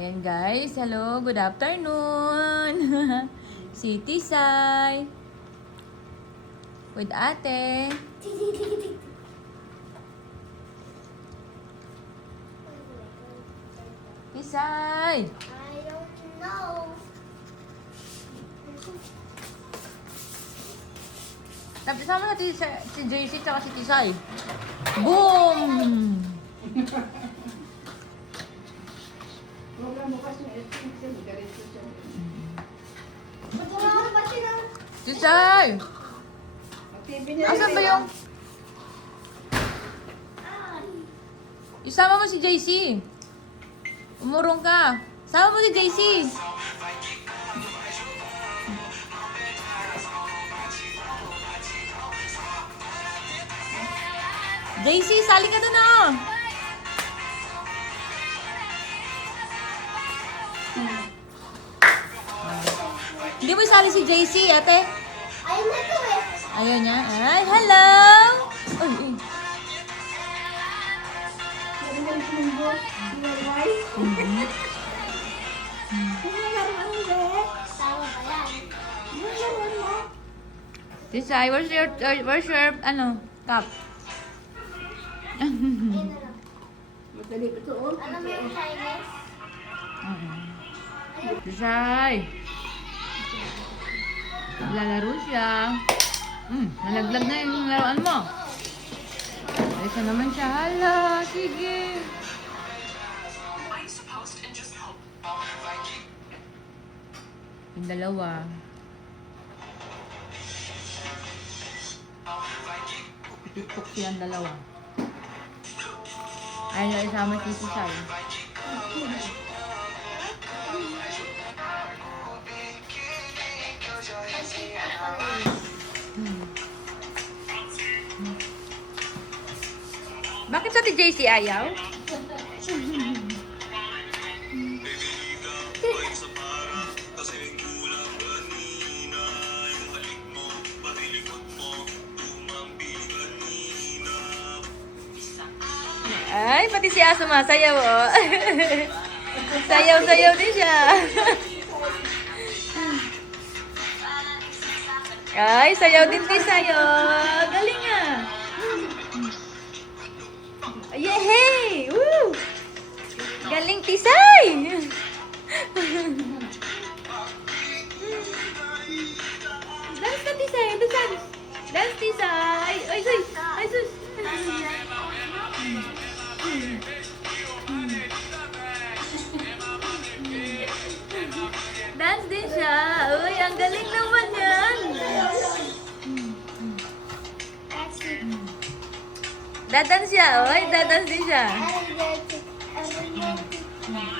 Ayan guys, hello, good afternoon. Si Tisay. With ate. Tisay. I don't know. Tapos sama natin si JC tsaka si Tisay. Boom! Tisay! Asan ba yung... Isama mo si JC. Umurong ka. Sama mo si JC. JC, sali ka doon oh. Hindi mo isali si JC, ate. Ayun na to eh. Ayaw niya. Ay, hello! Uy, uy. Tama ba yan? Tisay, where's your, ano, cup? Ayun na lang. Ano mo yung Chinese? Tisay! Lalaro siya. Nalaglag na yung laruan mo. Alis na naman siya. Hala, sige. Yung dalawa. Tiktok silang dalawa. Ayaw na isama si Tisay. Bakit sa JC ayaw? Ay, pati siya sumasayaw, oh. Sayaw-sayaw din siya. Ay, sayaw din sayo. Galing ah. Yehey! Woo! Galing Tisay! Dance ka Tisay! Dance! Dance Tisay! Ay, sus! Ay, sus! Dance din siya! Uy, ang galing naman yan! Dadance siya! Uy, dadance din siya! Energetic.